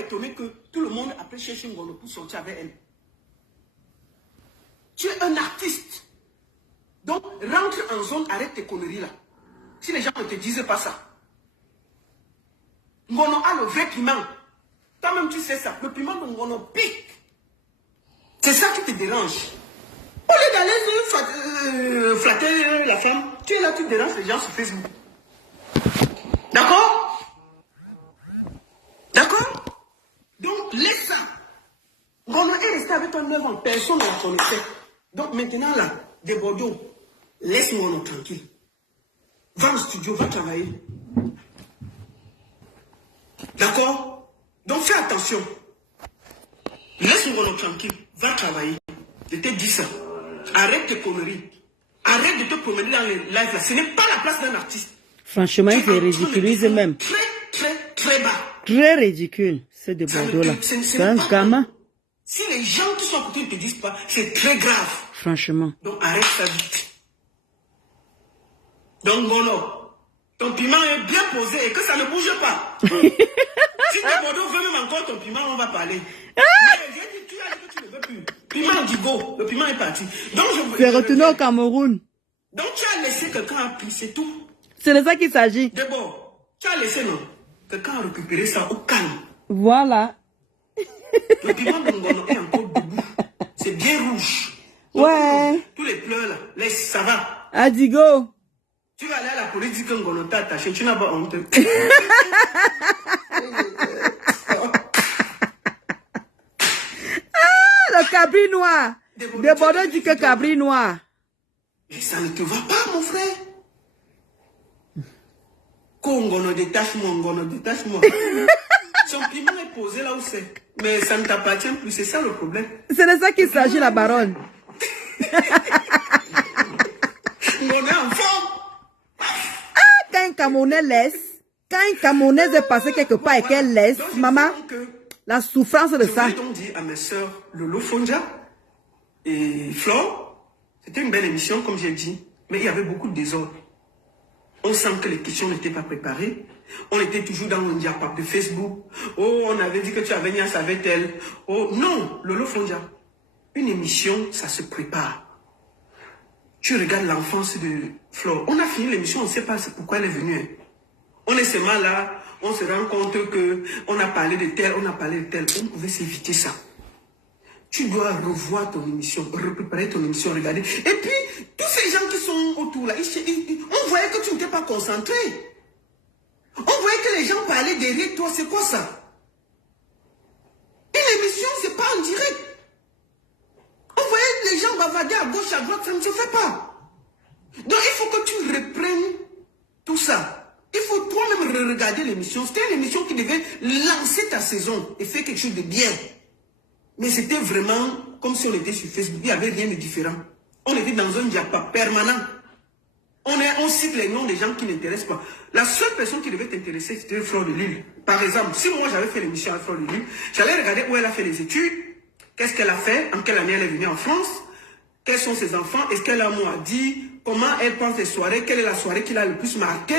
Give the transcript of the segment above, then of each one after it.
étonné que tout le monde après chercher Ngono pour sortir avec elle. Tu es un artiste. Donc, rentre en zone, arrête tes conneries là. Si les gens ne te disent pas ça. Ngono a le vrai piment. Toi-même, tu sais ça. Le piment de Ngono pique. C'est ça qui te dérange. Au lieu d'aller flatter la femme, tu es là, tu déranges les gens sur Facebook. D'accord? D'accord? Donc, laisse ça. Ngono est resté avec toi 9 ans. Personne ne la connaissait. Donc, maintenant, là, des Bordeaux, laisse Ngono tranquille. Va au studio, va travailler. D'accord? Donc, fais attention. Laisse Ngono tranquille. Va travailler. Je t'ai dit ça. Arrête tes conneries. Arrête de te promener dans les lives là. Ce n'est pas la place d'un artiste. Franchement, il se ridiculise même. Très bas. Très ridicule. C'est de Bordeaux là. C'est un gamin. Si les gens qui sont à côté ne te disent pas, c'est très grave. Franchement. Donc arrête ça vite. Donc Ngono, ton piment est bien posé et que ça ne bouge pas. Si tes Bordeaux veut même encore ton piment, on va parler. Mais j'ai dit, tu as dit que tu ne veux plus. Piment dit go, le piment est parti. Donc je vais retourner au Cameroun. Donc tu as laissé quelqu'un à pris, c'est tout. C'est de ça qu'il s'agit. D'abord, tu as laissé non. Quelqu'un a récupéré ça au calme. Voilà. Le piment de Ngono est encore debout. C'est bien rouge. Donc, ouais. Tous les pleurs là, laisse, ça va. Adigo. Tu vas aller à la police dire que Ngono t'a attaché, tu n'as pas honte. Le cabri noir. De Bordeaux dit que cabri noir. Mais ça ne te va pas, mon frère. Ngono détache-moi, Ngono détache-moi. Son piment est posé là où c'est. Mais ça ne t'appartient plus, c'est ça le problème. C'est de ça qu'il s'agit, la baronne. Ngono est en forme. Quand un Camerounais laisse, quand une Camerounaise est passée quelque part et qu'elle laisse, maman, la souffrance de ça. Je voulais donc dire à mes soeurs Lolo Fonja et Flore, c'était une belle émission, comme j'ai dit, mais il y avait beaucoup de désordre. On sent que les questions n'étaient pas préparées. On était toujours dans le diapap de Facebook. Oh, on avait dit que tu avais niasse avec elle. Oh, non, Lolo Fonja. Une émission, ça se prépare. Tu regardes l'enfance de Flore. On a fini l'émission, on ne sait pas pourquoi elle est venue. On est seulement là, on se rend compte que on a parlé de tel, on a parlé de tel. On pouvait s'éviter ça. Tu dois revoir ton émission, repréparer ton émission, regarder. Et puis, tous ces gens qui sont autour là, on voyait que tu n'étais pas concentré. On voyait que les gens parlaient derrière toi, c'est quoi ça? Une émission, c'est pas en direct. On voyait les gens bavarder à gauche, à droite, ça ne se fait pas. Donc il faut que tu reprennes tout ça. Il faut toi-même regarder l'émission. C'était une émission qui devait lancer ta saison et faire quelque chose de bien. Mais c'était vraiment comme si on était sur Facebook, il n'y avait rien de différent. On était dans un diapason permanent. On cite les noms des gens qui n'intéressent pas. La seule personne qui devait t'intéresser, c'était Flore de Lille. Par exemple, si moi j'avais fait l'émission avec Flore de Lille, j'allais regarder où elle a fait les études, qu'est-ce qu'elle a fait, en quelle année elle est venue en France, quels sont ses enfants, est-ce qu'elle a un mot à dire, comment elle pense les soirées, quelle est la soirée qui l'a le plus marqué,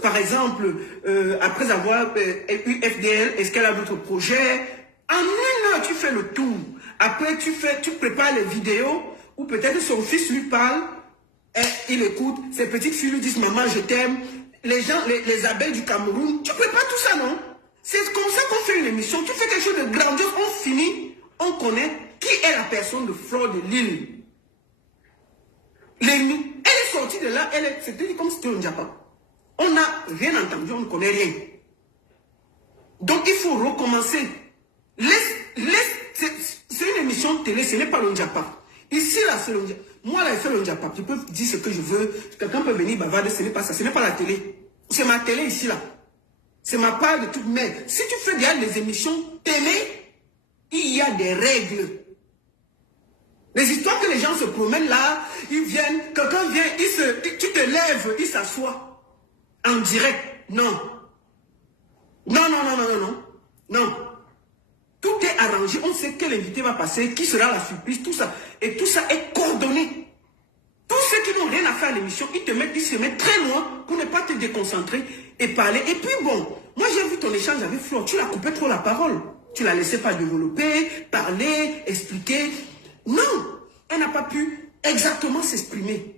par exemple, après avoir eu FDL, est-ce qu'elle a d'autres projets. En une heure, tu fais le tour. Après, tu prépares les vidéos, ou peut-être son fils lui parle, et il écoute, ses petites filles lui disent « Maman, je t'aime ». Les gens, les abeilles du Cameroun, tu prépares tout ça, non? C'est comme ça qu'on fait une émission. Tu fais quelque chose de grandiose, on finit, on connaît qui est la personne de Flore de Lille. Elle est sortie de là, c'était comme si c'était un diapason. On n'a rien entendu, on ne connaît rien. Donc il faut recommencer. C'est une émission de télé, ce n'est pas le diapason. Ici, là, c'est le diapason. Moi, là, c'est le diapason. Je peux dire ce que je veux. Quelqu'un peut venir bavarder, ce n'est pas ça. Ce n'est pas la télé. C'est ma télé ici, là. C'est ma part de toute merde. Si tu fais déjà des émissions télé, il y a des règles. Les histoires que les gens se promènent là, ils viennent, quelqu'un vient, tu te lèves, il s'assoit. En direct. Non. Non, non, non, non, non, non. Non. Tout est arrangé. On sait quel invité va passer, qui sera la surprise, tout ça. Et tout ça est coordonné. Tous ceux qui n'ont rien à faire à l'émission, ils se mettent très loin pour ne pas te déconcentrer et parler. Et puis bon, moi j'ai vu vu ton échange avec Flo, tu l'as coupé trop la parole. Tu la laissais pas développer, parler, expliquer. Non, elle n'a pas pu exactement s'exprimer.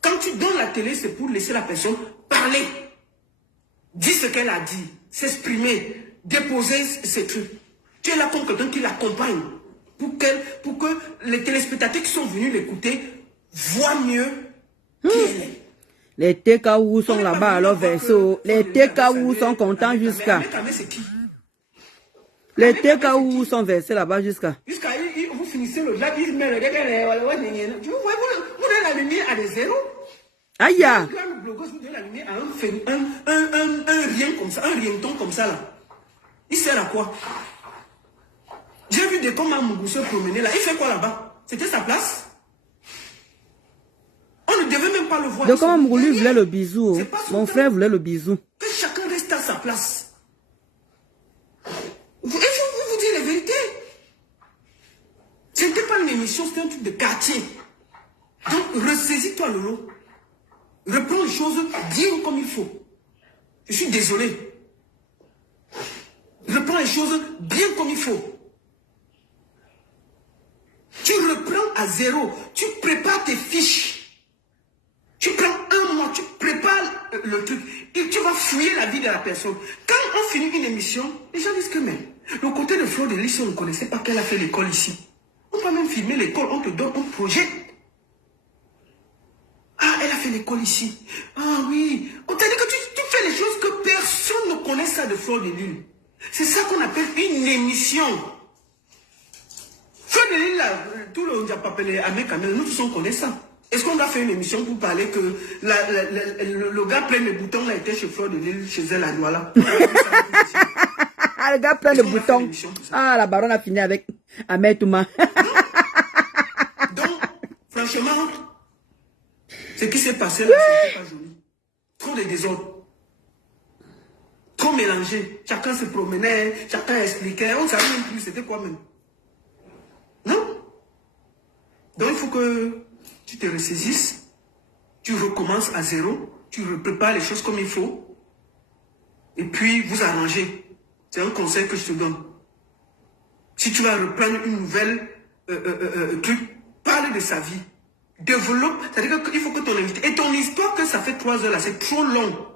Quand tu donnes la télé, c'est pour laisser la personne parler. Dire ce qu'elle a dit, s'exprimer, déposer ses trucs. Tu es là comme quelqu'un qui l'accompagne. Pour que les téléspectateurs qui sont venus l'écouter voient mieux qui elle est. Les TKU sont là-bas alors verso. Les TKU sont contents jusqu'à... C'est qui? Les TKU sont versés là-bas jusqu'à... Jusqu'à vous finissez le live, ils mettent le... Vous donnez la lumière à des zéros. Aïe! Vous donnez la lumière à un rien comme ça, un rienton comme ça là. Il sert à quoi? J'ai vu des Thomas Mougou se promener là. Il fait quoi là-bas? C'était sa place? On ne devait même pas le voir. Donc comment Mougou lui voulait le bisou? Mon frère voulait le bisou. Que chacun reste à sa place. Et je vais vous dire la vérité. Ce n'était pas une émission, c'était un truc de quartier. Donc ressaisis-toi le lot. Reprends les choses bien comme il faut. Je suis désolé. Reprends les choses bien comme il faut. Tu reprends à zéro. Tu prépares tes fiches. Tu prends un mois, tu prépares le truc. Et tu vas fouiller la vie de la personne. Quand on finit une émission, les gens disent que même, le côté de Flo de Lissi, on ne connaissait pas qu'elle a fait l'école ici. On va même filmer l'école, on te donne un projet. Ah, elle a fait l'école ici. Ah oui. On t'a dit que tu fais les choses que personne ne connaît ça de Flo de Lille. C'est ça qu'on appelle une émission. Flo de Lille, là, tout le monde a pas appelé Ahmed Kamel, nous tous on connaît ça. Est-ce qu'on a fait une émission pour parler que le gars plein de boutons là était chez Flo de Lille, chez elle à Douala? Le gars plein de boutons. Ah, la baronne a fini avec Ahmed Touma. Donc, franchement, ce qui s'est passé là, c'était pas joli. Trop de désordre. Trop mélangé. Chacun se promenait, chacun expliquait. On ne savait même plus c'était quoi même. Non? Donc il faut que tu te ressaisisses. Tu recommences à zéro. Tu prépares les choses comme il faut. Et puis vous arrangez. C'est un conseil que je te donne. Si tu vas reprendre une nouvelle truc, parle de sa vie. Développe, c'est-à-dire qu'il faut que ton invité... Et ton histoire que ça fait 3 heures là, c'est trop long.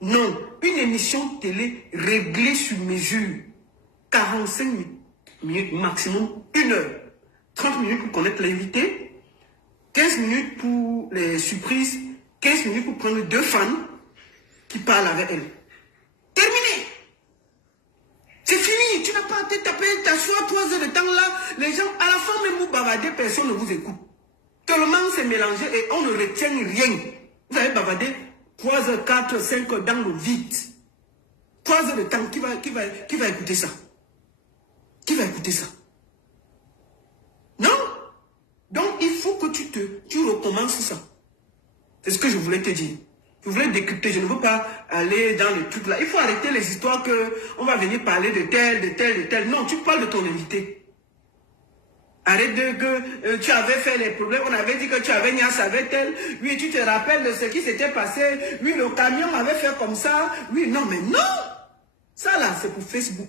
Non, une émission télé réglée sur mesure. 45 minutes maximum, 1 heure. 30 minutes pour connaître l'invité. 15 minutes pour les surprises. 15 minutes pour prendre 2 fans qui parlent avec elle. Terminé. C'est fini. Tu n'as pas à te taper, t'asseoir 3 heures de temps là. Les gens, à la fin même vous bavardez, personne ne vous écoute. Tellement c'est mélangé et on ne retient rien. Vous avez bavardé 3 heures, 4 heures, 5 heures dans le vide. 3 heures de temps, qui va écouter ça? Qui va écouter ça? Non? Donc il faut que tu recommences ça. C'est ce que je voulais te dire. Je voulais décrypter, je ne veux pas aller dans le truc là. Il faut arrêter les histoires qu'on va venir parler de tel. Non, tu parles de ton invité. Arrête que tu avais fait les problèmes, on avait dit que tu avais niasse avec elle. Oui, tu te rappelles de ce qui s'était passé. Oui, le camion avait fait comme ça. Oui, non, mais non. Ça là, c'est pour Facebook.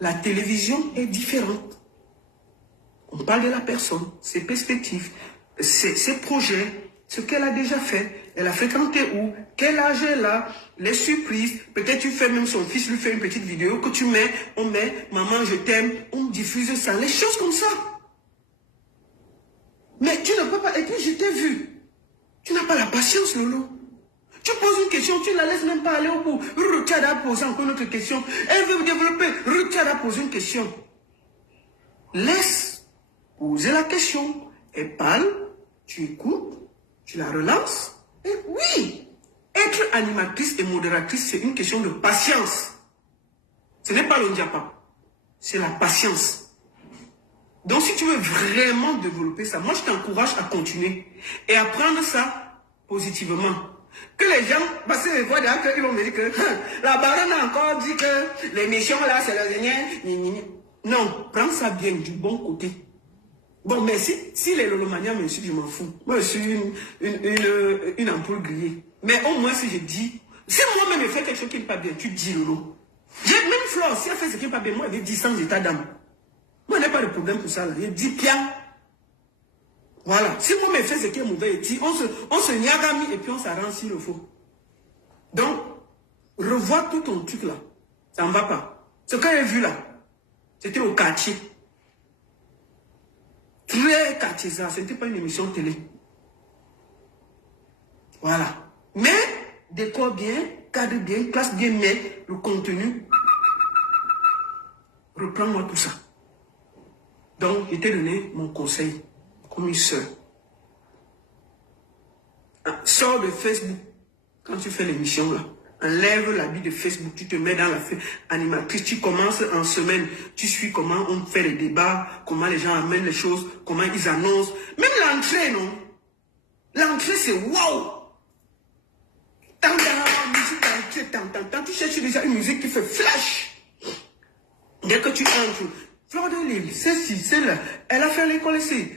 La télévision est différente. On parle de la personne, ses perspectives, ses projets, ce qu'elle a déjà fait. Elle a fréquenté où, quel âge elle a, les surprises. Peut-être tu fais même son fils, lui fait une petite vidéo que tu mets, on met, maman je t'aime, on diffuse ça, les choses comme ça. Mais tu ne peux pas, et puis je t'ai vu. Tu n'as pas la patience, Lolo. Tu poses une question, tu ne la laisses même pas aller au bout. Ruchada a posé encore une autre question. Elle veut développer. Ruchada a posé une question. Laisse poser la question. Elle parle, tu écoutes, tu la relances. Et oui, être animatrice et modératrice, c'est une question de patience. Ce n'est pas le diapape, c'est la patience. Donc si tu veux vraiment développer ça, moi je t'encourage à continuer et à prendre ça positivement. Que les gens, parce que je vois déjà qu'ils vont me dire que la baronne a encore dit que l'émission là c'est le dernier. Non, prends ça bien du bon côté. Bon, mais si les Lolomania m'insultent, je m'en fous. Moi, je suis une ampoule grillée. Mais au moins, si je dis Si moi-même je fais quelque chose qui n'est pas bien, tu dis Lolo. Même Flore, si elle fait ce qui n'est pas bien, moi, elle dit sans état d'âme. Moi, je n'ai pas de problème pour ça. Là. Je dis bien. Voilà. Si moi, je fais ce qui est mauvais, je dis, on se niagami et puis on s'arrange s'il le faut. Donc, revois tout ton truc là. Ça ne va pas. Ce que j'ai vu là, c'était au quartier. Très quartier, ça. Ce n'était pas une émission télé. Voilà. Mais, décore bien, cadre bien, classe bien, mais le contenu, reprends-moi tout ça. Donc, je t'ai donné mon conseil, comme une soeur. Sors de Facebook, quand tu fais l'émission là. Enlève l'habit de Facebook, tu te mets dans la animatrice, tu commences en semaine, tu suis comment on fait les débats, comment les gens amènent les choses, comment ils annoncent. Même l'entrée, non? L'entrée, c'est wow! Tu cherches déjà une musique qui fait flash. Dès que tu entres, Flore de Lille, c'est là. Elle a fait l'école ici.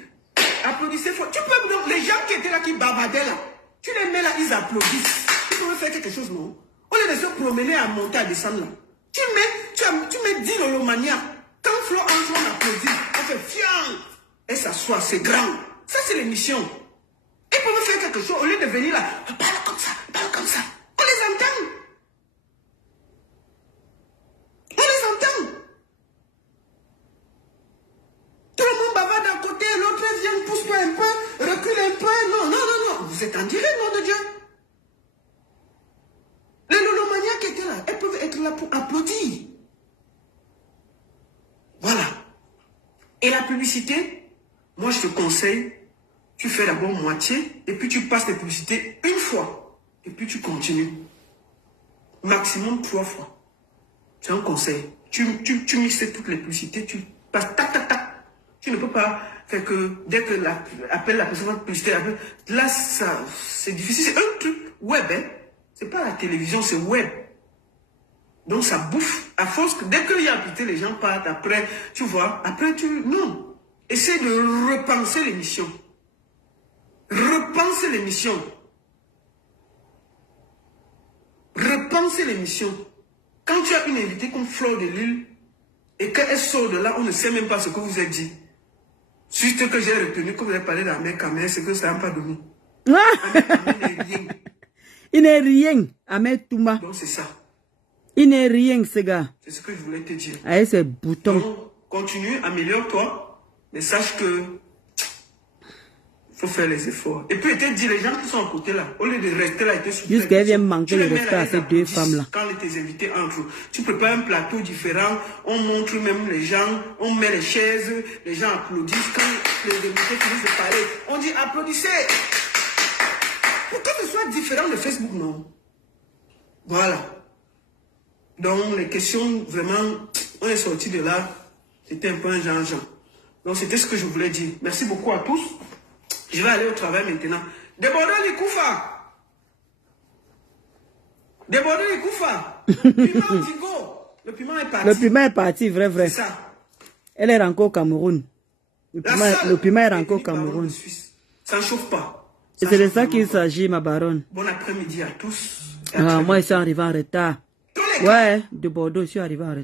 Applaudissez fort. Tu peux, donc, les gens qui étaient là, qui bavardaient là, tu les mets là, ils applaudissent. Tu peux faire quelque chose, non? Au lieu de se promener à monter, à descendre là. Tu mets 10 Lolomania. Quand Flore entre, on applaudit. On fait fian. Et s'assoit, c'est grand. Ça, c'est l'émission. Ils peuvent faire quelque chose. Au lieu de venir là, parle comme ça, parle comme ça. On les entend. On les entend. Tout le monde bavarde d'un côté, l'autre vient, pousse-toi un peu, recule un peu. Non, non, non, non. Vous êtes en direct, nom de Dieu. Les Lolomania qui étaient là, elles peuvent être là pour applaudir. Voilà. Et la publicité, moi je te conseille, tu fais d'abord moitié, et puis tu passes les publicités une fois, et puis tu continues. Maximum 3 fois. C'est un conseil. Tu mixes toutes les publicités, tu passes tac, tac, tac. Tu ne peux pas faire que dès que appelle la personne publicité, là, ça, c'est difficile. C'est un truc web, hein. C'est pas la télévision, c'est web. Donc ça bouffe. À force que dès qu'il y a appliqué, les gens partent après, tu vois, après non. Essaie de repenser l'émission. Repenser l'émission. Repenser l'émission. Quand tu as une invitée comme Flore de Lille, et qu'elle sort de là, on ne sait même pas ce que vous avez dit. Juste que j'ai retenu, que vous avez parlé d'Ahmed Kamel, c'est que ça n'a pas donné. Ahmed Kamel n'est rien. Il n'est rien, Ahmed Touma. Donc c'est ça. Il n'est rien, ce gars. C'est ce que je voulais te dire. Avec ses boutons. Donc, continue, améliore-toi, mais sache que il faut faire les efforts. Et puis, je te dis, les gens qui sont à côté là, au lieu de rester là et te souffler. Jusqu'à vient manquer le respect à ces deux femmes-là. Quand tes invités entrent, tu prépares un plateau différent, on montre même les gens, on met les chaises, les gens applaudissent. Quand les invités finissent de parler, on dit applaudissez. Pour que ce soit différent de Facebook, non? Voilà. Donc, les questions, vraiment, on est sorti de là, c'était un peu un Jean-Jean. Donc, c'était ce que je voulais dire. Merci beaucoup à tous. Je vais aller au travail maintenant. Débordez les Koufa. Débordez les Koufa. Piment Tigo. Le piment est parti. Le piment est parti, vrai. C'est ça. Elle est encore au Cameroun. Le piment est encore au Cameroun. Ça ne chauffe pas. Et c'est de ça qu'il s'agit, ma baronne. Bon après-midi à tous. Moi, je suis arrivé en retard. Ouais, de Bordeaux, je suis arrivé en retard.